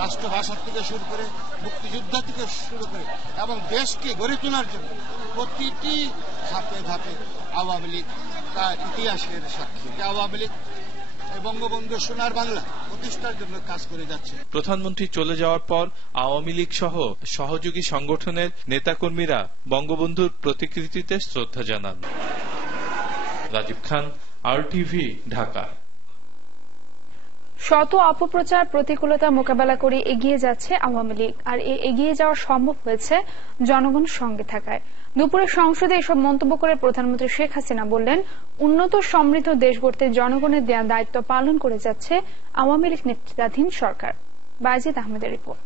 রাষ্ট্রভাষা থেকে শুরু করে মুক্তিযোদ্ধা থেকে শুরু করে এবং দেশকে গড়ে তোলার জন্য প্রতিটি ধাপে ধাপে আওয়ামী লীগ তার ইতিহাসের সাক্ষী। আওয়ামী লীগ বঙ্গবন্ধু সোনার বাংলা প্রতিষ্ঠার জন্য কাজ করে যাচ্ছে। প্রধানমন্ত্রী চলে যাওয়ার পর আওয়ামী লীগ সহ সহযোগী সংগঠনের নেতাকর্মীরা বঙ্গবন্ধুর প্রতিকৃতিতে শ্রদ্ধা জানান। রাজীব খান, RTV, ঢাকা। শত অপপ্রচার প্রতিকূলতা মোকাবেলা করে এগিয়ে যাচ্ছে আওয়ামী লীগ, আর এই এগিয়ে যাওয়া সম্ভব হয়েছে জনগণের সঙ্গে থাকায়। দুপুরে সংসদে এসব মন্তব্য করে প্রধানমন্ত্রী শেখ হাসিনা বললেন, উন্নত সমৃদ্ধ দেশ গড়তে জনগণের দেয়া দায়িত্ব পালন করে যাচ্ছে আওয়ামী লীগ নেতৃত্বাধীন সরকার। বায়েজিদ আহমেদের রিপোর্ট।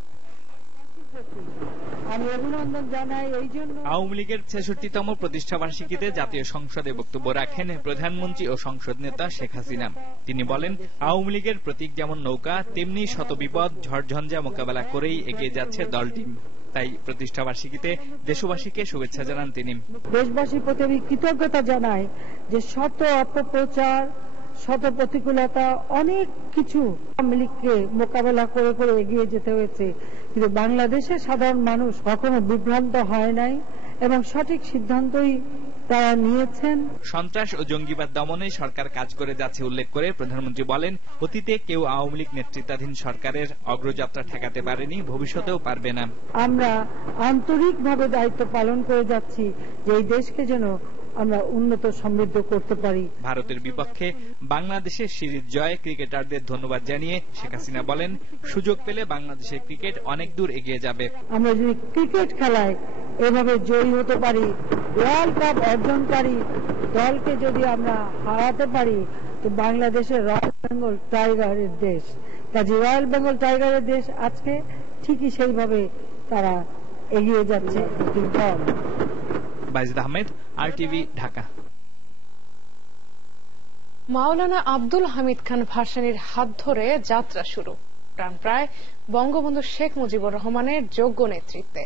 আওয়ামী লীগের ৬৬তম প্রতিষ্ঠাবার্ষিকীতে জাতীয় সংসদে বক্তব্য রাখেন প্রধানমন্ত্রী ও সংসদ নেতা শেখ হাসিনা। তিনি বলেন, আওয়ামী লীগের প্রতীক যেমন নৌকা, তেমনি শত বিপদ ঝড়ঝঞ্ঝা মোকাবেলা করেই এগিয়ে যাচ্ছে দলটি। তাই প্রতিষ্ঠাবার্ষিকীতে দেশবাসীকে শুভেচ্ছা জানান তিনি। দেশবাসীর প্রতি আমি কৃতজ্ঞতা জানাই যে শত অপপ্রচার, শত প্রতিকূলতা, অনেক কিছু আওয়ামী লীগকে মোকাবেলা করে করে এগিয়ে যেতে হয়েছে, কিন্তু বাংলাদেশের সাধারণ মানুষ কখনো বিভ্রান্ত হয় নাই এবং সঠিক সিদ্ধান্তই তারা নিয়েছেন। সন্ত্রাস ও জঙ্গিবাদ দমনে সরকার কাজ করে যাচ্ছে উল্লেখ করে প্রধানমন্ত্রী বলেন, অতীতে কেউ আওয়ামী লীগ নেতৃত্বাধীন সরকারের অগ্রযাত্রা ঠেকাতে পারেনি, ভবিষ্যতেও পারবে না। আমরা আন্তরিকভাবে দায়িত্ব পালন করে যাচ্ছি যে এই দেশকে যেন আমরা উন্নত সমৃদ্ধ করতে পারি। ভারতের বিপক্ষে বাংলাদেশের সিরিজ জয় ক্রিকেটারদের ধন্যবাদ জানিয়ে শেখ হাসিনা বলেন, সুযোগ পেলে বাংলাদেশের ক্রিকেট অনেক দূর এগিয়ে যাবে। আমরা যদি ক্রিকেট খেলায় এভাবে জয়ী হতে পারি, ওয়ার্ল্ড কাপ অর্জনকারী দলকে যদি আমরা হারাতে পারি, তো বাংলাদেশের রয়্যাল বেঙ্গল টাইগারের দেশ, কাজে রয়্যাল বেঙ্গল টাইগারের দেশ আজকে ঠিকই সেইভাবে তারা এগিয়ে যাচ্ছে। বায়েজিদ আহমেদ, RTV, ঢাকা। মাওলানা আব্দুল হামিদ খান ভাসানীর হাত ধরে যাত্রা শুরু। প্রায় বঙ্গবন্ধু শেখ মুজিবুর রহমানের যোগ্য নেতৃত্বে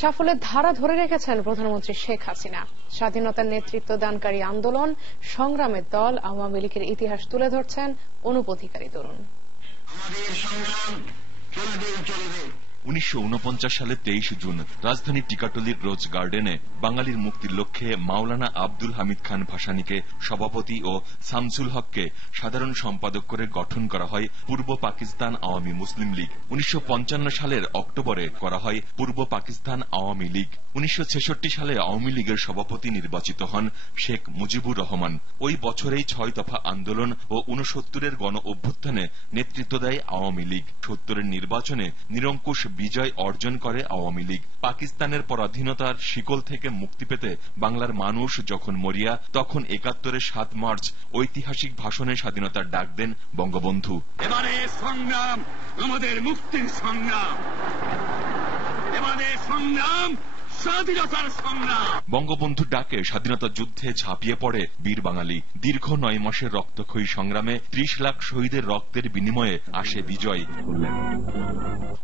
সাফল্যের ধারা ধরে রেখেছেন প্রধানমন্ত্রী শেখ হাসিনা। স্বাধীনতার নেতৃত্ব দানকারী আন্দোলন, সংগ্রামের দল আওয়ামী লীগের ইতিহাস তুলে ধরছেন অনুপ অধিকারী তরুণ। 1949 সালের 23 জুন রাজধানী টিকাটলির রোজ গার্ডেনে বাঙালির মুক্তির লক্ষ্যে মাওলানা আব্দুল হামিদ খান ভাসানীকে সভাপতি ও শামসুল হককে সাধারণ সম্পাদক করে গঠন করা হয় পূর্ব পাকিস্তান আওয়ামী মুসলিম লীগ। 1955 সালের অক্টোবরে করা হয় পূর্ব পাকিস্তান আওয়ামী লীগ। 1966 সালে আওয়ামী লীগের সভাপতি নির্বাচিত হন শেখ মুজিবুর রহমান। ওই বছরেই 6 দফা আন্দোলন ও 69-এর গণ অভ্যুত্থানে নেতৃত্ব দেয় আওয়ামী লীগ। 70-এর নির্বাচনে নিরঙ্কুশ বিজয় অর্জন করে আওয়ামী লীগ। পাকিস্তানের পরাধীনতার শিকল থেকে মুক্তি পেতে বাংলার মানুষ যখন মরিয়া, তখন 71-এর 7 মার্চ ঐতিহাসিক ভাষণে স্বাধীনতার ডাক দেন বঙ্গবন্ধু। এবারে সংগ্রাম আমাদের মুক্তির সংগ্রাম, এবারে সংগ্রাম স্বাধীনতার সংগ্রাম। বঙ্গবন্ধুর ডাকে স্বাধীনতা যুদ্ধে ঝাঁপিয়ে পড়ে বীর বাঙালি। দীর্ঘ 9 মাসের রক্তক্ষয়ী সংগ্রামে 30 লাখ শহীদের রক্তের বিনিময়ে আসে বিজয়।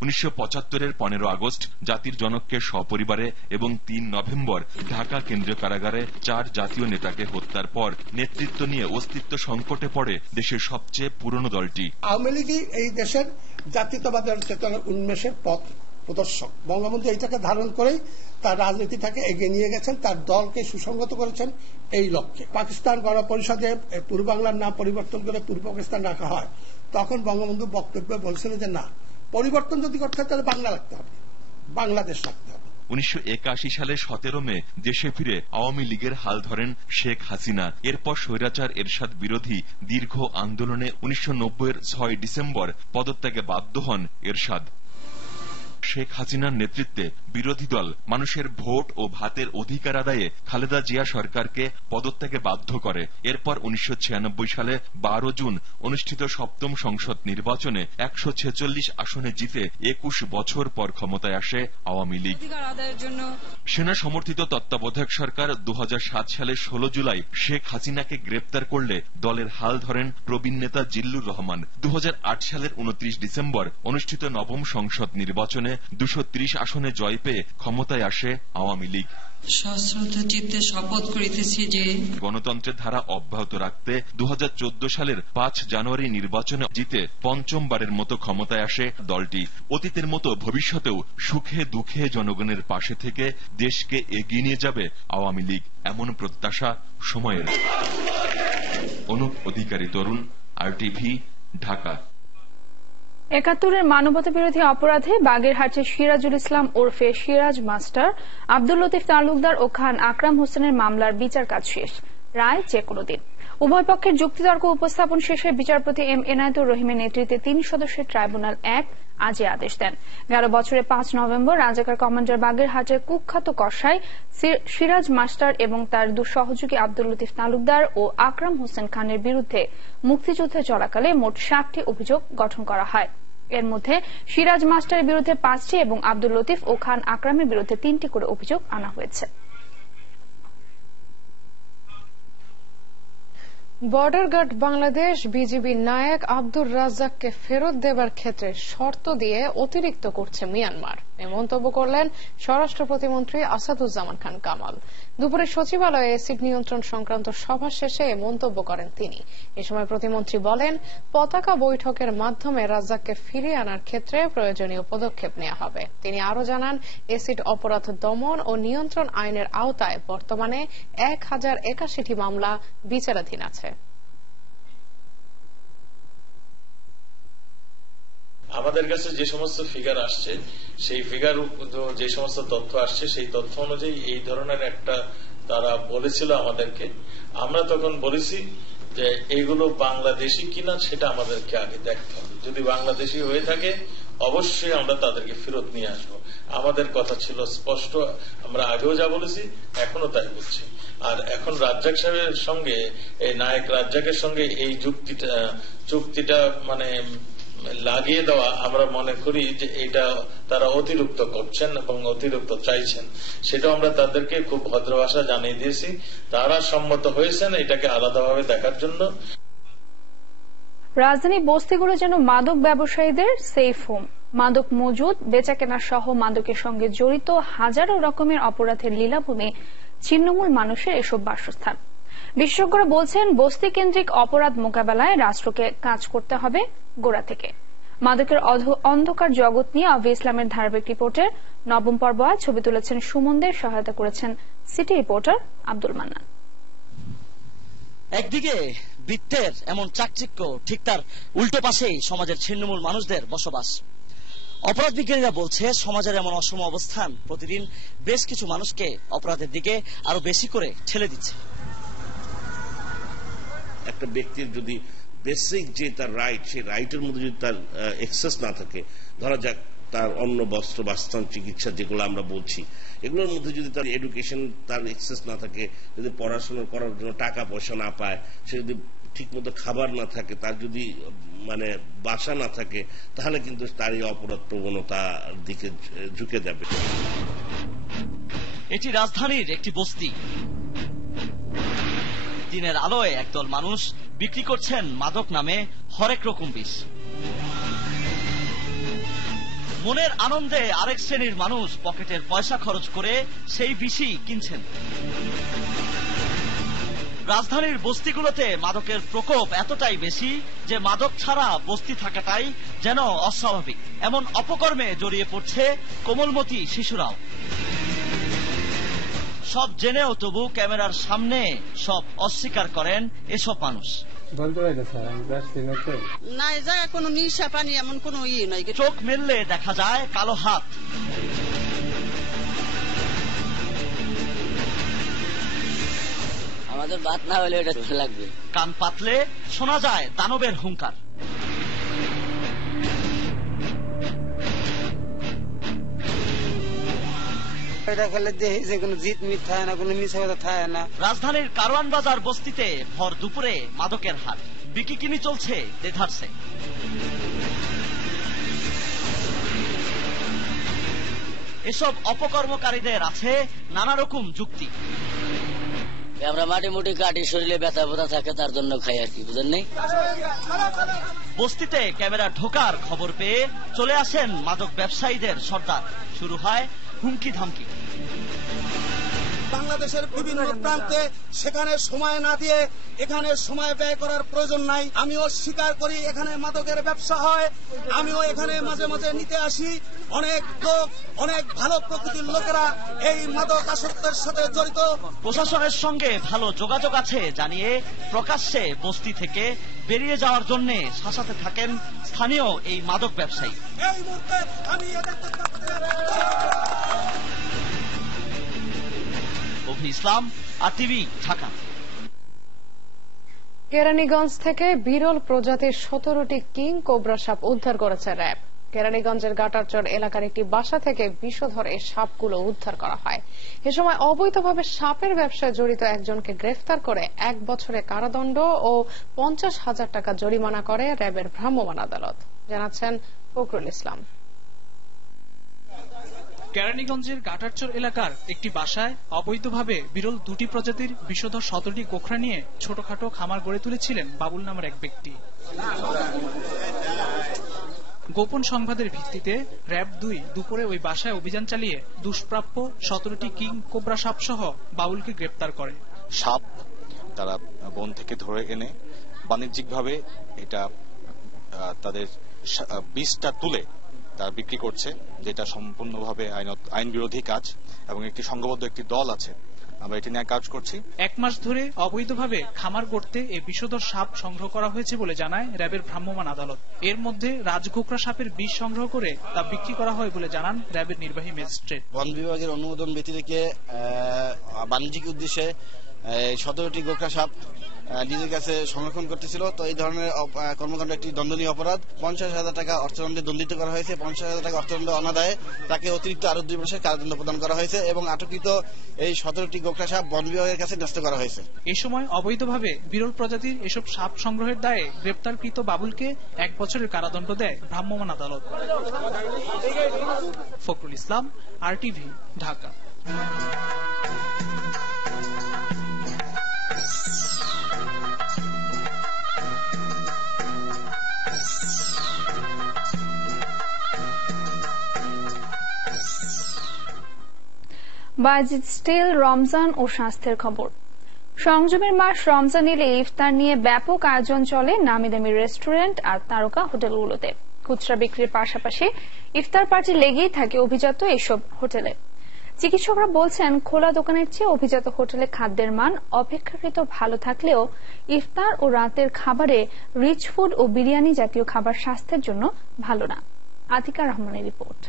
1975-এর 15 আগস্ট জাতির জনককে সপরিবারে এবং 3 নভেম্বর ঢাকা কেন্দ্রীয় কারাগারে 4 জাতীয় নেতাকে হত্যার পর নেতৃত্ব নিয়ে অস্তিত্ব সংকটে পড়ে দেশের সবচেয়ে পুরনো দলটি। আওয়ামী লীগই এই দেশের জাতীয়তাবাদের চেতনা উন্মেষের পথ প্রদর্শক। বঙ্গবন্ধু এইটাকে ধারণ করেই তার রাজনীতিটাকে এগিয়ে নিয়ে গেছেন, তার দলকে সুসংগত করেছেন এই লক্ষ্যে। পাকিস্তান গণপরিষদে পূর্ব বাংলার নাম পরিবর্তন করে পূর্ব পাকিস্তান রাখা হয়, তখন বঙ্গবন্ধু বক্তব্যে বলছিলেন যে না, পরিবর্তন যদি করতে হয় তাহলে বাংলা রাখতে হবে, বাংলাদেশ রাখতে হবে। 1981 সালে 17 মে দেশে ফিরে আওয়ামী লীগের হাল ধরেন শেখ হাসিনা। এরপর স্বৈরাচার এরশাদ বিরোধী দীর্ঘ আন্দোলনে 1990-এর 6 ডিসেম্বর পদত্যাগে বাধ্য হন এরশাদ। শেখ হাসিনার নেতৃত্বে বিরোধী দল মানুষের ভোট ও ভাতের অধিকার আদায়ে খালেদা জিয়া সরকারকে পদত্যাগে বাধ্য করে। এরপর 1996 সালে 12 জুন অনুষ্ঠিত 7ম সংসদ নির্বাচনে 146 আসনে জিতে 21 বছর পর ক্ষমতায় আসে আওয়ামী লীগ। সেনা সমর্থিত তত্ত্বাবধায়ক সরকার 2007 সালের 16 জুলাই শেখ হাসিনাকে গ্রেপ্তার করলে দলের হাল ধরেন প্রবীণ নেতা জিল্লুর রহমান। 2008 সালের 29 ডিসেম্বর অনুষ্ঠিত 9ম সংসদ নির্বাচনে 230 আসনে জয় পেয়ে ক্ষমতায় আসে আওয়ামী লীগ। সশ্রদ্ধ চিত্তে শপথ করিতেছি যে গণতন্ত্রের ধারা অব্যাহত রাখতে 2014 সালের 5 জানুয়ারি নির্বাচনে জিতে পঞ্চমবারের মতো ক্ষমতায় আসে দলটি। অতীতের মতো ভবিষ্যতেও সুখে দুঃখে জনগণের পাশে থেকে দেশকে এগিয়ে নিয়ে যাবে আওয়ামী লীগ, এমন প্রত্যাশা সময়ের। অনুপ অধিকারী তরুণ, RTV, ঢাকা। ৭১-এর মানবতা বিরোধী অপরাধে বাগেরহাটের সিরাজুল ইসলাম ওরফে সিরাজ মাস্টার, আব্দুল লতিফ তালুকদার ও খান আকরাম হোসেনের মামলার বিচার কাজ শেষ, রায় যে কোনো দিন। উভয় পক্ষের যুক্তিতর্ক উপস্থাপন শেষে বিচারপতি এম এনায়েতুর রহিমের নেতৃত্বে 3 সদস্যের ট্রাইব্যুনাল 1 আজই আদেশ দেন। 11 বছরের 5 নভেম্বর রাজাকার কমান্ডার বাগেরহাটের কুখ্যাত কসাই সিরাজ মাস্টার এবং তার 2 সহযোগী আব্দুল লতিফ তালুকদার ও আকরাম হোসেন খানের বিরুদ্ধে মুক্তিযুদ্ধে চলাকালে মোট 60টি অভিযোগ গঠন করা হয়। এর মধ্যে সিরাজ মাস্টারের বিরুদ্ধে 5টি এবং আব্দুল লতিফ ও খান আকরামের বিরুদ্ধে 3টি করে অভিযোগ আনা হয়েছে। বর্ডার গার্ড বাংলাদেশ বিজিবি নায়ক আব্দুর রাজ্জাককে ফেরত দেবার ক্ষেত্রে শর্ত দিয়ে অতিরিক্ত করছে মিয়ানমার, এ মন্তব্য করলেন স্বরাষ্ট্র প্রতিমন্ত্রী আসাদুজ্জামান খান কামাল। দুপুরে সচিবালয়ে এসিড নিয়ন্ত্রণ সংক্রান্ত সভা শেষে এ মন্তব্য করেন তিনি। এ সময় প্রতিমন্ত্রী বলেন, পতাকা বৈঠকের মাধ্যমে রাজ্জাককে ফিরিয়ে আনার ক্ষেত্রে প্রয়োজনীয় পদক্ষেপ নেওয়া হবে। তিনি আরও জানান, এসিড অপরাধ দমন ও নিয়ন্ত্রণ আইনের আওতায় বর্তমানে 1081টি মামলা বিচারাধীন আছে। আমাদের কাছে যে সমস্ত ফিগার আসছে, সেই ফিগার যে সমস্ত তথ্য আসছে, সেই তথ্য অনুযায়ী এই ধরনের একটা তারা বলেছিল আমাদেরকে। আমরা তখন বলেছি যে এইগুলো বাংলাদেশি কিনা সেটা আমাদেরকে আগে দেখতে হবে। যদি বাংলাদেশি হয়ে থাকে অবশ্যই আমরা তাদেরকে ফেরত নিয়ে আসবো। আমাদের কথা ছিল স্পষ্ট, আমরা আগেও যা বলেছি এখনো তাই বলছি। আর এখন রাজ্জাক সাহেবের সঙ্গে, এই নায়ক রাজ্জাকের সঙ্গে এই চুক্তিটা মানে লাগিয়ে দেওয়া, আমরা মনে করি যে এটা তারা অতিরিক্ত করছেন এবং অতিরিক্ত চাইছেন। সেটা আমরা তাদেরকে খুব ভদ্র ভাষা জানিয়ে দিয়েছি, তারা সম্মত হয়েছেন এটাকে আলাদাভাবে দেখার জন্য। রাজধানী বস্তিগুলো যেন মাদক ব্যবসায়ীদের সেফ হোম। মাদক মজুদ, বেচাকেনা সহ মাদকের সঙ্গে জড়িত হাজারো রকমের অপরাধের লীলাভূমি ছিন্নমূল মানুষের এসব বাসস্থান। বিশেষজ্ঞরা বলছেন, বস্তি কেন্দ্রিক অপরাধ মোকাবেলায় রাষ্ট্রকে কাজ করতে হবে গোড়া থেকে। মাদকের অন্ধকার জগৎ নিয়ে অভি ইসলামের ধারাবাহিক রিপোর্টের 9ম পর্ব ছবি তুলেছেন সুমনদের, সহায়তা করেছেন সিটি রিপোর্টার আব্দুল মান্নান। একদিকে বৃত্তের এমন চাকচিক্য, ঠিক তার উল্টো পাশেই সমাজের ছিন্নমূল মানুষদের বসবাস। অপরাধ বিজ্ঞানীরা বলছে, সমাজের এমন অসম অবস্থান প্রতিদিন বেশ কিছু মানুষকে অপরাধের দিকে আরো বেশি করে ঠেলে দিচ্ছে। একটা ব্যক্তির যদি বেসিক যে তার রাইট, সেই রাইটের মধ্যে যদি তার এক্সেস না থাকে, ধরা যাক তার অন্ন, বস্ত্র, বাসস্থান, চিকিৎসা যেগুলো আমরা বলছি, এগুলোর মধ্যে যদি তার এডুকেশন, তার এক্সেস না থাকে, যদি পড়াশোনা করার জন্য টাকা পয়সা না পায়, সে যদি ঠিক মতো খাবার না থাকে, তার যদি মানে বাসা না থাকে, তাহলে কিন্তু তার এই অপরাধ প্রবণতার দিকে ঝুঁকে যাবে। এটি রাজধানীর একটি বস্তি। দিনের আলোয় একদল মানুষ বিক্রি করছেন মাদক নামে হরেক রকম বিষ। মনের আনন্দে আরেক শ্রেণীর মানুষ পকেটের পয়সা খরচ করে সেই বিষই কিনছেন। রাজধানীর বস্তিগুলোতে মাদকের প্রকোপ এতটাই বেশি যে মাদক ছাড়া বস্তি থাকাটাই যেন অস্বাভাবিক। এমন অপকর্মে জড়িয়ে পড়ছে কোমলমতি শিশুরাও। সব জেনেও তবু ক্যামেরার সামনে সব অস্বীকার করেন এসব মানুষ। কোনো নিশা পানি এমন কোনো নাই। চোখ মেললে দেখা যায় কালো হাত। আমাদের বাত না হলে এটা লাগবে। কান পাতলে শোনা যায় দানবের হুঙ্কার। এটা খেলে দেখি যে কোনো জিত মিট থাকে না, কোনো মিশা কথা থাকে না। রাজধানীর কারওয়ান বাজার বস্তিতে ভর দুপুরে মাদকের হাট, বিকিকিনি চলছে দেধারসে। এসব অপকর্মকারীদের আছে নানা রকম যুক্তি। আমরা মাটি মুটি কাটি, শরীরে ব্যথা ব্যথা থাকে, তার জন্য খাই আর কি, বুঝেন নেই। বস্তিতে ক্যামেরা ঢোকার খবর পেয়ে চলে আসেন মাদক ব্যবসায়ীদের সর্দার। শুরু হয় হুমকি ধামকি। বাংলাদেশের বিভিন্ন প্রান্তে সেখানে সময় না দিয়ে এখানে সময় ব্যয় করার প্রয়োজন নাই। আমিও স্বীকার করি এখানে মাদকের ব্যবসা হয়, আমিও এখানে মাঝে মাঝে নিতে আসি। অনেক লোক, অনেক ভালো প্রকৃতির লোকেরা এই মাদক আসক্তের সাথে জড়িত। প্রশাসনের সঙ্গে ভালো যোগাযোগ আছে জানিয়ে প্রকাশ্যে বস্তি থেকে বেরিয়ে যাওয়ার জন্য শাসাতে থাকেন স্থানীয় এই মাদক ব্যবসায়ী। এই মুহূর্তে আমি অভি ইসলাম, RTV, ঢাকা। কেরানীগঞ্জ থেকে বিরল প্রজাতির 17টি কিং কোবরা সাপ উদ্ধার করেছে র্যাব। কেরানীগঞ্জের গাটারচর এলাকার একটি বাসা থেকে বিষধর এই সাপগুলো উদ্ধার করা হয়। এ সময় অবৈধভাবে সাপের ব্যবসায় জড়িত একজনকে গ্রেফতার করে 1 বছরের কারাদণ্ড ও 50,000 টাকা জরিমানা করে র্যাবের ভ্রাম্যমাণ আদালত, জানাচ্ছেন ফখরুল ইসলাম। কেরানীগঞ্জের গাটারচর এলাকার একটি বাসায় অবৈধভাবে বিরল 2টি প্রজাতির বিষধর 17টি গোখরা নিয়ে ছোটখাটো খামার গড়ে তুলেছিলেন বাবুল নামের এক ব্যক্তি। গোপন সংবাদের ভিত্তিতে র্যাব 2 দুপুরে ওই বাসায় অভিযান চালিয়ে দুষ্প্রাপ্য 17টি কিং কোবরা সাপ সহ বাবুলকে গ্রেপ্তার করে। সাপ তারা বন থেকে ধরে এনে বাণিজ্যিকভাবে এটা তাদের বিষটা তুলে তারা বিক্রি করছে, যেটা সম্পূর্ণভাবে আইন বিরোধী কাজ এবং একটি সংঘবদ্ধ একটি দল আছে, আমরা এটি নিয়ে কাজ করছি। 1 মাস ধরে অবৈধভাবে খামার গড়তে এই বিষধর সাপ সংগ্রহ করা হয়েছে বলে জানায় র্যাবের ভ্রাম্যমাণ আদালত। এর মধ্যে রাজঘোকরা সাপের বিষ সংগ্রহ করে তা বিক্রি করা হয় বলে জানান র্যাবের নির্বাহী ম্যাজিস্ট্রেট। বন বিভাগের অনুমোদন ব্যতিরেকে বাণিজ্যিক উদ্দেশ্যে 17টি গোখরা সাপ নিজের কাছে সংরক্ষণ করতেছিল। তো এই ধরনের কর্মকাণ্ড একটি দণ্ডনীয় অপরাধ। 50,000 টাকা অর্থদণ্ডে দণ্ডিত করা হয়েছে। 50,000 টাকা অর্থদণ্ড অনাদায়ে তাকে অতিরিক্ত আরো 2 মাসের কারাদণ্ড প্রদান করা হয়েছে এবং আটককৃত এই 17টি গোখরা সাপ বন বিভাগের কাছে ন্যস্ত করা হয়েছে। এই সময় অবৈধভাবে বিরল প্রজাতির এসব সাপ সংগ্রহের দায়ে গ্রেপ্তারকৃত বাবুলকে 1 বছরের কারাদণ্ড দেয় ভ্রাম্যমাণ আদালত। ফখরুল ইসলাম, RTV, ঢাকা। বাজিদ স্টিল রমজান ও স্বাস্থ্যের খবর। সংযমের মাস রমজান এলে ইফতার নিয়ে ব্যাপক আয়োজন চলে নামি দামি রেস্টুরেন্ট আর তারকা হোটেলগুলোতে। খুচরা বিক্রির পাশাপাশি ইফতার পার্টি লেগেই থাকে অভিজাত এসব হোটেলে। চিকিৎসকরা বলছেন, খোলা দোকানের চেয়ে অভিজাত হোটেলে খাদ্যের মান অপেক্ষাকৃত ভালো থাকলেও ইফতার ও রাতের খাবারে রিচ ফুড ও বিরিয়ানি জাতীয় খাবার স্বাস্থ্যের জন্য ভালো না। আতিকা রহমানের রিপোর্ট।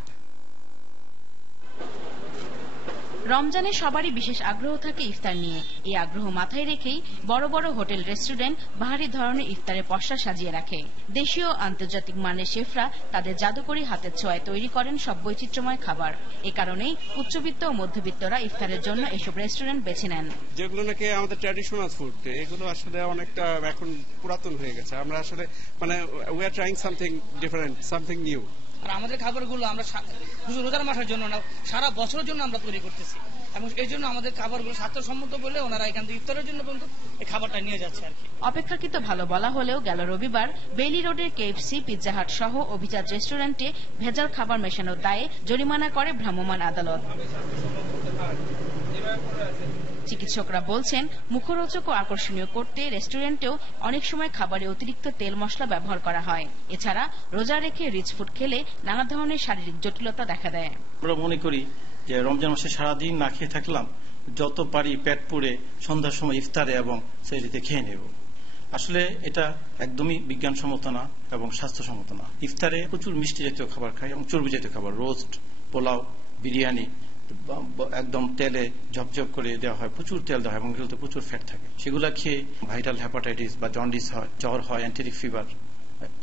রমজানে সবারই বিশেষ আগ্রহ থাকে ইফতার নিয়ে। এই আগ্রহ মাথায় রেখেই বড় বড় হোটেল রেস্টুরেন্ট বাহারি ধরনের ইফতারের পসরা সাজিয়ে রাখে। দেশীয় আন্তর্জাতিক মানের শেফরা তাদের জাদুকরি হাতের ছোঁয়ায় তৈরি করেন সব বৈচিত্র্যময় খাবার। এ কারণেই উচ্চবিত্ত ও মধ্যবিত্তরা ইফতারের জন্য এসব রেস্টুরেন্ট বেছে নেন। যেগুলো নাকি আমাদের ট্র্যাডিশনাল ফুড, এগুলো আসলে অনেকটা এখন পুরাতন হয়ে গেছে। আমরা আসলে we are trying something different, something new. আর আমাদের খাবারগুলো আমরা শুধু রোজার মাসের জন্য না, সারা বছরের জন্য আমরা তৈরি করতেছি এবং এই জন্য আমাদের খাবারগুলো স্বাস্থ্যসম্মত বলে ওনারা এখান থেকে ইফতারের জন্য পর্যন্ত এই খাবারটা নিয়ে যাচ্ছে আর কি। অপেক্ষাকৃত ভালো বলা হলেও গেল রবিবার বেইলি রোডের KFC, পিৎজা হাট সহ অভিজাত রেস্টুরেন্টে ভেজাল খাবার মেশানোর দায়ে জরিমানা করে ভ্রাম্যমাণ আদালত। চিকিৎসকরা বলছেন, মুখরোচক ও আকর্ষণীয় করতে রেস্টুরেন্টেও অনেক সময় খাবারে অতিরিক্ত তেল মশলা ব্যবহার করা হয়। এছাড়া রোজা রেখে রিচ ফুড খেলে নানা ধরনের শারীরিক জটিলতা দেখা দেয়। আমরা মনে করি যে রমজান মাসে সারাদিন না খেয়ে থাকলাম, যত পারি পেট পুড়ে সন্ধ্যার সময় ইফতারে এবং সেহরিতে খেয়ে নেব। আসলে এটা একদমই বিজ্ঞানসম্মত না এবং স্বাস্থ্যসম্মত না। ইফতারে প্রচুর মিষ্টি জাতীয় খাবার খাই এবং চর্বি জাতীয় খাবার, রোস্ট, পোলাও, বিরিয়ানি একদম তেলে ঝপঝপ করে দেওয়া হয়, প্রচুর তেল দেওয়া হয় এবং এগুলোতে প্রচুর ফ্যাট থাকে। সেগুলো খেয়ে ভাইরাল হেপাটাইটিস বা জন্ডিস হয়, জ্বর হয়, অ্যান্টেরিক ফিভার,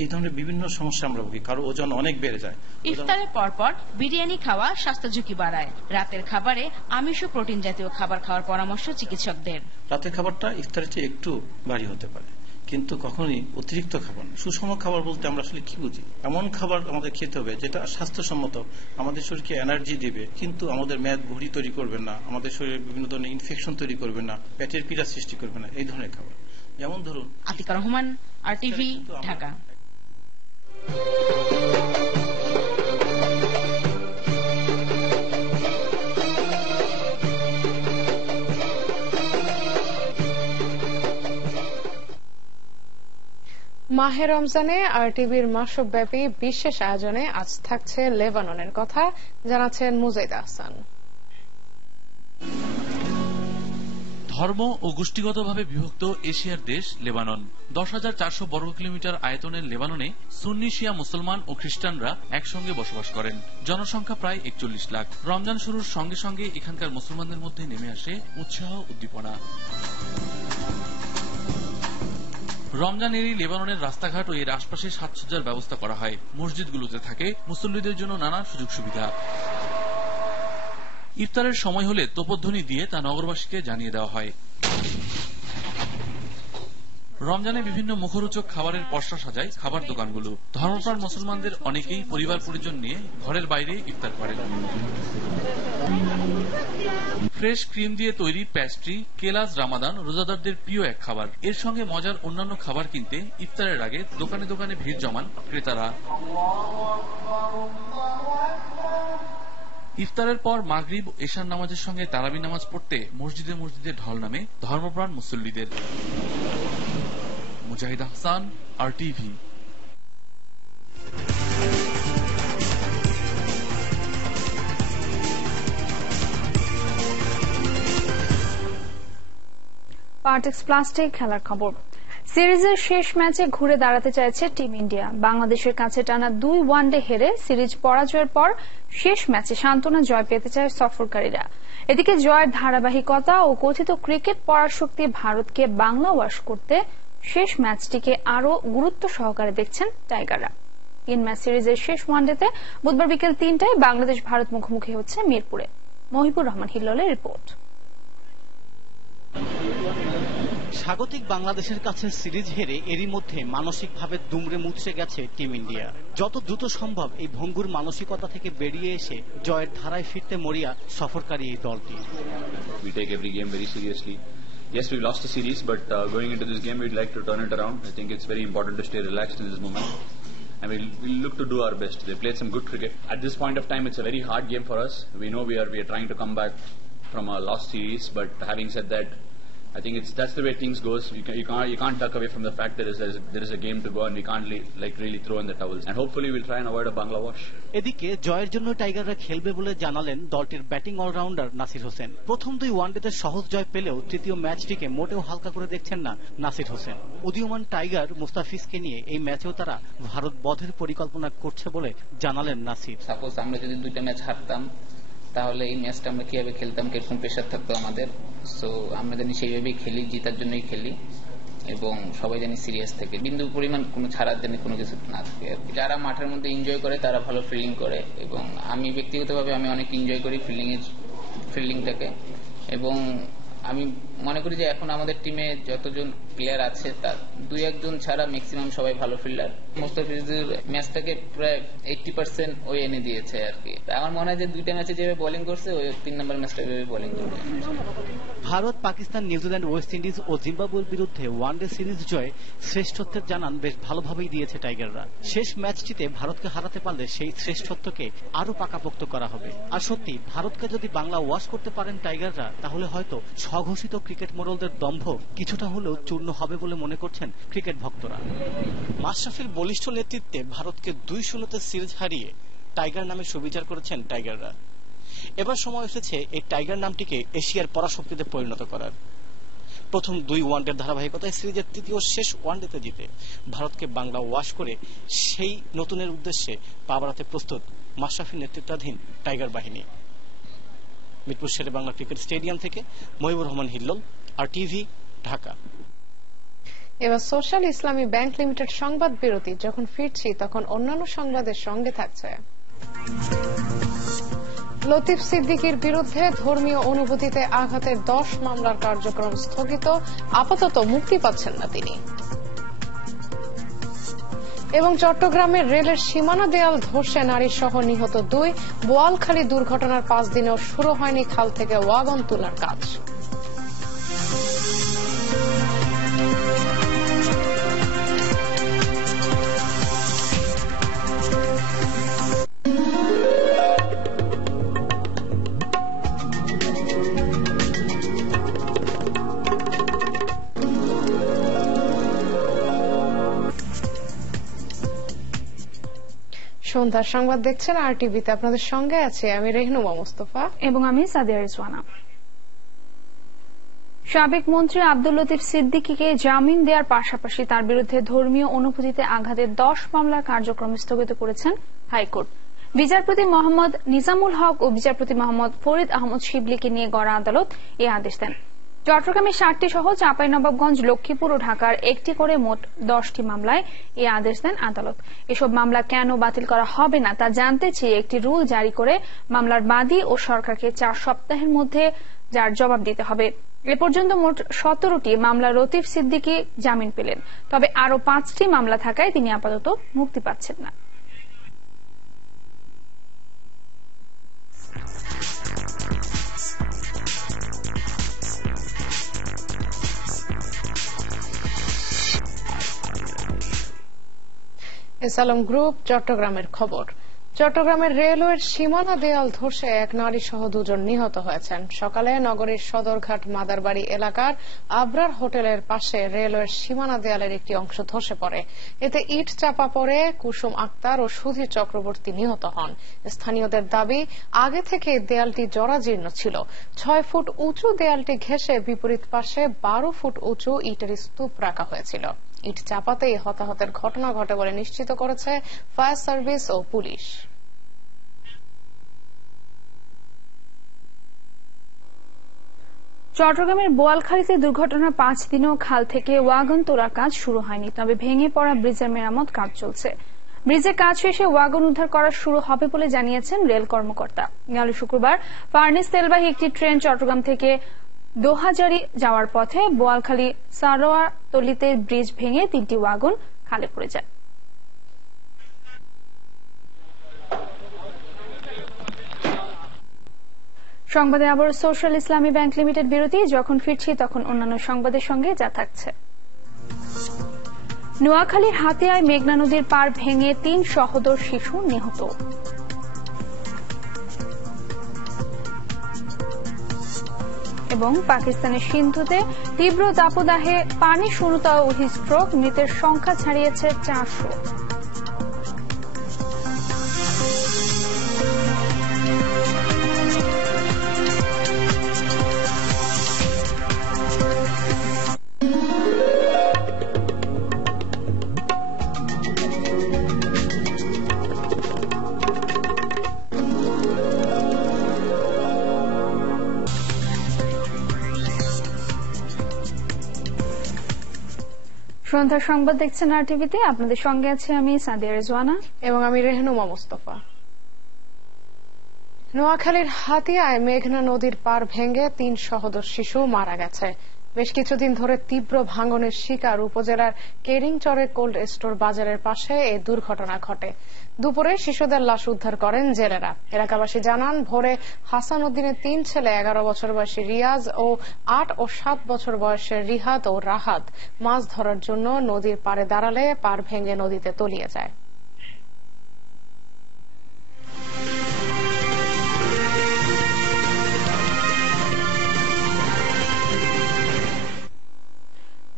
এই ধরনের বিভিন্ন সমস্যা আমরা ভুগি। কারো ওজন অনেক বেড়ে যায়। ইফতারের পরপর বিরিয়ানি খাওয়া স্বাস্থ্য ঝুঁকি বাড়ায়। রাতের খাবারে আমিষ ও প্রোটিন জাতীয় খাবার খাওয়ার পরামর্শ চিকিৎসকদের। রাতের খাবারটা ইফতারের চেয়ে একটু ভারী হতে পারে, কিন্তু কখনোই অতিরিক্ত খাবার না। সুষম খাবার বলতে আমরা আসলে কি বুঝি? এমন খাবার আমাদের খেতে হবে যেটা স্বাস্থ্যসম্মত, আমাদের শরীরকে এনার্জি দেবে, কিন্তু আমাদের মেদ ভুঁড়ি তৈরি করবে না, আমাদের শরীরে বিভিন্ন ধরনের ইনফেকশন তৈরি করবে না, পেটের পীড়া সৃষ্টি করবে না, এই ধরনের খাবার। যেমন ধরুন, আতিকা রহমান, RTV, ঢাকা। মাহে রমজানে আরটিভির মাসব্যাপী বিশেষ আয়োজনে আজ থাকছে লেবাননের কথা জানাচ্ছেন মুজাইদ আহসান। ধর্ম ও গোষ্ঠীগতভাবে বিভক্ত এশিয়ার দেশ লেবানন। 10,400 বর্গ কিলোমিটার আয়তনের লেবাননে সুন্নি শিয়া মুসলমান ও খ্রিস্টানরা একসঙ্গে বসবাস করেন। জনসংখ্যা প্রায় 41 লাখ। রমজান শুরুর সঙ্গে সঙ্গে এখানকার মুসলমানদের মধ্যে নেমে আসে উৎসাহ উদ্দীপনা। রমজানেরই লেবাননের রাস্তাঘাট ও এর আশপাশে সাজসজ্জার ব্যবস্থা করা হয়। মসজিদগুলোতে থাকে মুসল্লিদের জন্য নানা সুযোগ সুবিধা। ইফতারের সময় হলে তোপধ্বনি দিয়ে তা নগরবাসীকে জানিয়ে দেওয়া হয়। রমজানে বিভিন্ন মুখরোচক খাবারের পসরা সাজায় খাবার দোকানগুলো। ধর্মপ্রাণ মুসলমানদের অনেকেই পরিবার পরিজন নিয়ে ঘরের বাইরে ইফতার করেন। ফ্রেশ ক্রিম দিয়ে তৈরি প্যাস্ট্রি, কেলাস রামাদান রোজাদারদের প্রিয় এক খাবার। এর সঙ্গে মজার অন্যান্য খাবার কিনতে ইফতারের আগে দোকানে দোকানে ভিড় জমান ক্রেতারা। ইফতারের পর মাগরিব এশার নামাজের সঙ্গে তারাবি নামাজ পড়তে মসজিদে মসজিদে ঢল নামে ধর্মপ্রাণ মুসল্লিদের। মুজাহিদ আহসান, আরটিভি। পার্টেক্স প্লাস্টিক খেলার খবর। সিরিজের শেষ ম্যাচে ঘুরে দাঁড়াতে চাইছে টিম ইন্ডিয়া। বাংলাদেশের কাছে টানা 2 ওয়ানডে হেরে সিরিজ পরাজয়ের পর শেষ ম্যাচে সান্ত্বনা জয় পেতে চায় সফরকারীরা। এদিকে জয়ের ধারাবাহিকতা ও কথিত ক্রিকেট পরাশক্তি ভারতকে বাংলা ওয়াশ করতে শেষ ম্যাচটিকে আরও গুরুত্ব সহকারে দেখছেন টাইগাররা। 3 ম্যাচ সিরিজের শেষ ওয়ানডেতে বুধবার বিকেল 3টায় বাংলাদেশ ভারত মুখোমুখি হচ্ছে মিরপুরে। মহিবুর রহমান হিল্লোলের রিপোর্ট। স্বাগতিক বাংলাদেশের কাছে সিরিজ হেরে এরই মধ্যে মানসিকভাবে দুমড়ে মুচড়ে গেছে টিম ইন্ডিয়া। যত দ্রুত সম্ভব এই ভঙ্গুর মানসিকতা থেকে বেরিয়ে এসে জয়ের ধারায় ফিরতে মরিয়া সফরকারী এই দলটি। We take every game very seriously. Yes, we lost the series, but going into this game, we'd like to turn it around. I think it's very important to stay relaxed in this moment. And we'll look to do our best. They played some good cricket. At this point of time, it's a very hard game for us. We know we are trying to come back from a lost series, but having said that, I think that's the way things goes. You can't duck away from the fact that there is a game to go, and we can't really throw in the towels. And hopefully we'll try and avoid a Bangla wash. এদিকে জয়ের জন্য টাইগাররা খেলবে বলে জানালেন দলটির batting allrounder Nasir Hossain. প্রথম 2 ওয়ানডেতে সহজ জয় পেলেও তৃতীয় ম্যাচটিকে মোটেও হালকা করে দেখছেন না নাসির হোসেন। উদীয়মান টাইগার মুস্তাফিজকে নিয়ে এই ম্যাচেও তারা ভারত বধের পরিকল্পনা করছে বলে জানালেন নাসির। সাপোজ আমরা যদি 2টা ম্যাচ হারতাম তাহলে এই ম্যাচটা আমরা কিভাবে খেলতাম, কিরকম প্রেশার থাকতো আমাদের। সো আমরা জানি সেইভাবেই খেলি, জিতার জন্যই খেলি এবং সবাই জানি সিরিয়াস থেকে বিন্দু পরিমাণ কোনো ছাড়ার জন্য কোনো কিছু না থাকে। যারা মাঠের মধ্যে এনজয় করে তারা ভালো ফিল্ডিং করে এবং আমি ব্যক্তিগতভাবে আমি অনেক এনজয় করি ফিল্ডিংটাকে এবং আমি মনে করি যে এখন আমাদের টিমে যতজন প্লেয়ার আছে তার 2-1 জন ছাড়া ম্যাক্সিমাম সবাই ভালো ফিল্ডার। মুস্তাফিজের ম্যাচটাকে প্রায় 80% ওই এনে দিয়েছে আর কি। আমার মনে হয় যে 2টা ম্যাচে যেভাবে বোলিং করছে ওই 3 নম্বর ম্যাচটা যেভাবে বোলিং করবে। Bharat, Pakistan, New Zealand, West Indies ও জিম্বাবুয়ের বিরুদ্ধে ওয়ানডে সিরিজ জয় শ্রেষ্ঠত্বের জানান বেশ ভালোভাবেই দিয়েছে টাইগাররা। শেষ ম্যাচটিতে ভারতকে হারাতে পারলে সেই শ্রেষ্ঠত্বকে আরো পাকাপোক্ত করা হবে। আর সত্যি ভারতকে যদি বাংলা ওয়াশ করতে পারেন টাইগাররা তাহলে হয়তো স্বঘোষিত ক্রিকেট মোড়লদের দম্ভ কিছুটা হলেও চূর্ণ হবে বলে মনে করছেন ক্রিকেট ভক্তরা। মাশরাফির বলিষ্ঠ নেতৃত্বে ভারতকে 2-0 সিরিজ হারিয়ে টাইগার নামে সুবিচার করেছেন টাইগাররা। এবার সময় এসেছে এই টাইগার নামটিকে এশিয়ার পরাশক্তিতে পরিণত করার। প্রথম 2 ওয়ানডের ধারাবাহিকতায় সিরিজের তৃতীয় শেষ ওয়ানডেতে জিতে ভারতকে বাংলা ওয়াশ করে সেই নতুনের উদ্দেশ্যে পা বাড়াতে প্রস্তুত মাশরাফির নেতৃত্বাধীন টাইগার বাহিনী। মিরপুর শেরে বাংলা ক্রিকেট স্টেডিয়াম থেকে মহিবুর রহমান হিল্লোল, আরটিভি, ঢাকা। এবার সোশ্যাল ইসলামী ব্যাংক লিমিটেড সংবাদ বিরতি। যখন ফিরছি তখন অন্যান্য সংবাদের সঙ্গে থাকছে। লতিফ সিদ্দিকীর বিরুদ্ধে ধর্মীয় অনুভূতিতে আঘাতের 10 মামলার কার্যক্রম স্থগিত, আপাতত মুক্তি পাচ্ছেন না তিনি। এবং চট্টগ্রামের রেলের সীমানা দেয়াল ধসে নারী সহ নিহত 2। বোয়ালখালী দুর্ঘটনার 5 দিনেও শুরু হয়নি খাল থেকে ওয়াগন তোলার কাজ। সন্ধ্যার সংবাদ দেখছেন RTVতে। আপনাদের সঙ্গে আছে আমি রেহনুমা মুস্তফা এবং আমি সাদিয়া রিজওয়ানা। সাবেক মন্ত্রী আব্দুল লতিফ সিদ্দিকীকে জামিন দেওয়ার পাশাপাশি তার বিরুদ্ধে ধর্মীয় অনুভূতিতে আঘাতের 10 মামলার কার্যক্রম স্থগিত করেছেন হাইকোর্ট। বিচারপতি মোহাম্মদ নিজামুল হক ও বিচারপতি মোহাম্মদ ফরিদ আহমদ শিবলিকে নিয়ে গড়া আদালত এই আদেশ দেন। চট্টগ্রামের 7টি সহ চাঁপাইনবাবগঞ্জ, লক্ষ্মীপুর ও ঢাকার একটি করে মোট 10টি মামলায় এই আদেশ দেন আদালত। এসব মামলা কেন বাতিল করা হবে না তা জানতে চেয়ে একটি রুল জারি করে মামলার বাদী ও সরকারকে 4 সপ্তাহের মধ্যে যার জবাব দিতে হবে। এ পর্যন্ত মোট 17টি মামলা লতিফ সিদ্দিকী জামিন পেলেন, তবে আরও 5টি মামলা থাকায় তিনি আপাতত মুক্তি পাচ্ছেন না। এসালম গ্রুপ চট্টগ্রামের খবর। চট্টগ্রামের রেলওয়ের সীমানা দেয়াল ধসে এক নারী সহ 2 জন নিহত হয়েছেন। সকালে নগরীর সদরঘাট মাদারবাড়ি এলাকার আবরার হোটেলের পাশে রেলওয়ের সীমানা দেয়ালের একটি অংশ ধসে পড়ে। এতে ইট চাপা পড়ে কুসুম আক্তার ও সুধীর চক্রবর্তী নিহত হন। স্থানীয়দের দাবি, আগে থেকে দেয়ালটি জরাজীর্ণ ছিল। 6 ফুট উঁচু দেয়ালটি ঘেঁষে বিপরীত পাশে 12 ফুট উঁচু ইটের স্তূপ রাখা হয়েছিল। ইট চাপাতেই হতাহতের ঘটনা ঘটে বলে নিশ্চিত করেছে ফায়ার সার্ভিস ও পুলিশ। চট্টগ্রামের বোয়ালখালীতে দুর্ঘটনার 5 দিনেও খাল থেকে ওয়াগন তোলার কাজ শুরু হয়নি, তবে ভেঙে পড়া ব্রিজের মেরামত কাজ চলছে। ব্রিজের কাজ শেষে ওয়াগন উদ্ধার করা শুরু হবে বলে জানিয়েছেন রেল কর্মকর্তা। গেল শুক্রবার ফার্নেস তেলবাহী একটি ট্রেন চট্টগ্রাম থেকে দোহাজারি যাওয়ার পথে বোয়ালখালী সারোয়ারতলিতে ব্রিজ ভেঙে 3টি ওয়াগন খালে পড়ে যায়। সংবাদে আবার সোশ্যাল ইসলামী ব্যাংক লিমিটেড বিরতি। যখন ফিরছি তখন অন্যান্য সংবাদের সঙ্গে যা থাকছে। নোয়াখালীর হাতিয়ায় মেঘনা নদীর পাড় ভেঙে 3 সহোদর শিশু নিহত। এবং পাকিস্তানের সিন্ধুতে তীব্র দাবদাহে পানি শূন্যতা ও হিটস্ট্রোক, মৃতের সংখ্যা ছাড়িয়েছে 400। সন্ধ্যার সংবাদ দেখছেন RTVতে। আপনাদের সঙ্গে আছে আমি সাদিয়া রিজওয়ানা এবং আমি রেহনুমা মুস্তফা। নোয়াখালীর হাতিয়ায় মেঘনা নদীর পাড় ভেঙে 3 সহোদর শিশু মারা গেছে। বেশ কিছুদিন ধরে তীব্র ভাঙনের শিকার উপজেলার কেরিংচরের কোল্ড স্টোর বাজারের পাশে এই দুর্ঘটনা ঘটে। দুপুরে শিশুদের লাশ উদ্ধার করেন জেলেরা। এলাকাবাসী জানান, ভোরে হাসান উদ্দিনের 3 ছেলে 11 বছর বয়সী রিয়াজ ও 8 ও 7 বছর বয়সের রিহাত ও রাহাত মাছ ধরার জন্য নদীর পাড়ে দাঁড়ালে পাড় ভেঙে নদীতে তলিয়ে যায়।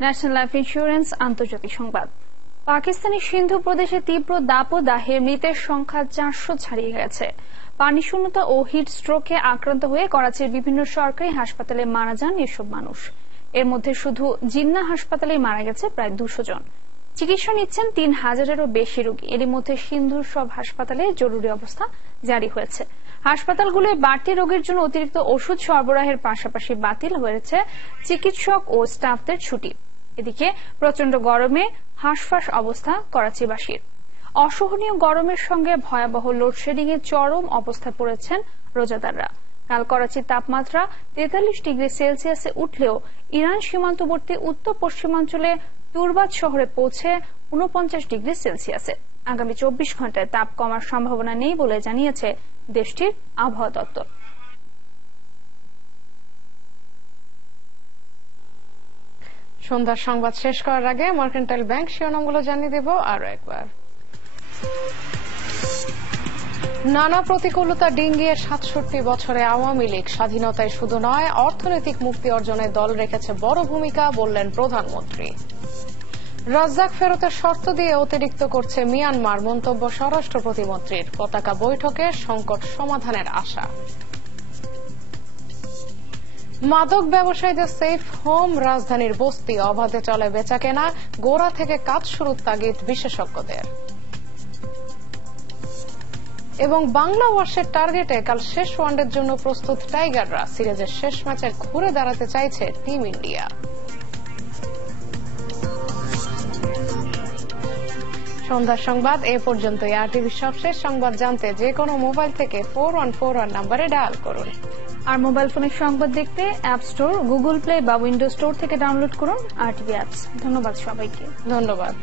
ন্যাশনাল লাইফ ইন্স্যুরেন্স আন্তর্জাতিক সংবাদ। পাকিস্তানের সিন্ধু প্রদেশে তীব্র দাবদাহে মৃতের সংখ্যা 400 ছাড়িয়ে গেছে। পানি শূন্যতা ও হিট স্ট্রোকে আক্রান্ত হয়ে করাচির বিভিন্ন সরকারি হাসপাতালে মারা যান এসব মানুষ। এর মধ্যে শুধু জিন্নাহ হাসপাতালেই মারা গেছে প্রায় 200 জন। চিকিৎসা নিচ্ছেন 3000-এরও বেশি রোগী। এর মধ্যে সিন্ধুর সব হাসপাতালে জরুরি অবস্থা জারি হয়েছে। হাসপাতালগুলোয় বাড়তি রোগীর জন্য অতিরিক্ত ওষুধ সরবরাহের পাশাপাশি বাতিল হয়েছে চিকিৎসক ও স্টাফদের ছুটি। এদিকে প্রচন্ড গরমে হাঁসফাঁস অবস্থা করাচিবাসীর। অসহনীয় গরমের সঙ্গে ভয়াবহ লোডশেডিং এ চরম অবস্থায় পড়েছেন রোজাদাররা। কাল করাচির তাপমাত্রা 43 ডিগ্রি সেলসিয়াসে উঠলেও ইরান সীমান্তবর্তী উত্তর পশ্চিমাঞ্চলে তুরবাত শহরে পৌঁছে 49 ডিগ্রি সেলসিয়াসে। আগামী 24 ঘন্টায় তাপ কমার সম্ভাবনা নেই বলে জানিয়েছে দেশটির আবহাওয়া দপ্তর। সন্ধ্যার সংবাদ শেষ করার আগে মার্কেন্টাইল ব্যাংক শিরোনামগুলো জানিয়ে দেব আরো একবার। নানা প্রতিকূলতা ডিঙ্গিয়ে 67 বছরে আওয়ামী লীগ স্বাধীনতায় শুধু নয়, অর্থনৈতিক মুক্তি অর্জনে দল রেখেছে বড় ভূমিকা, বললেন প্রধানমন্ত্রী। রাজ্জাক ফেরতের শর্ত দিয়ে অতিরিক্ত করছে মিয়ানমার, মন্তব্য স্বরাষ্ট্র প্রতিমন্ত্রীর। পতাকা বৈঠকে সংকট সমাধানের আশা। মাদক ব্যবসায়ীদের সেফ হোম, রাজধানীর বস্তি অবাধে চলে বেচাকেনা, গোড়া থেকে কাজ শুরুর তাগিদ বিশেষজ্ঞদের। এবং বাংলা ওয়াশের টার্গেটে কাল শেষ ওয়ানডের জন্য প্রস্তুত টাইগাররা, সিরিজের শেষ ম্যাচে ঘুরে দাঁড়াতে চাইছে টিম ইন্ডিয়া। সন্ধ্যার সংবাদ এ পর্যন্তই। আর টিভির সবশেষ সংবাদ জানতে যে কোনো মোবাইল থেকে 4141 নম্বরে ডায়াল করুন। আর মোবাইল ফোনের সংবাদ দেখতে অ্যাপ স্টোর, গুগল প্লে বা উইন্ডোজ স্টোর থেকে ডাউনলোড করুন আর টিভি অ্যাপস। ধন্যবাদ সবাইকে। ধন্যবাদ।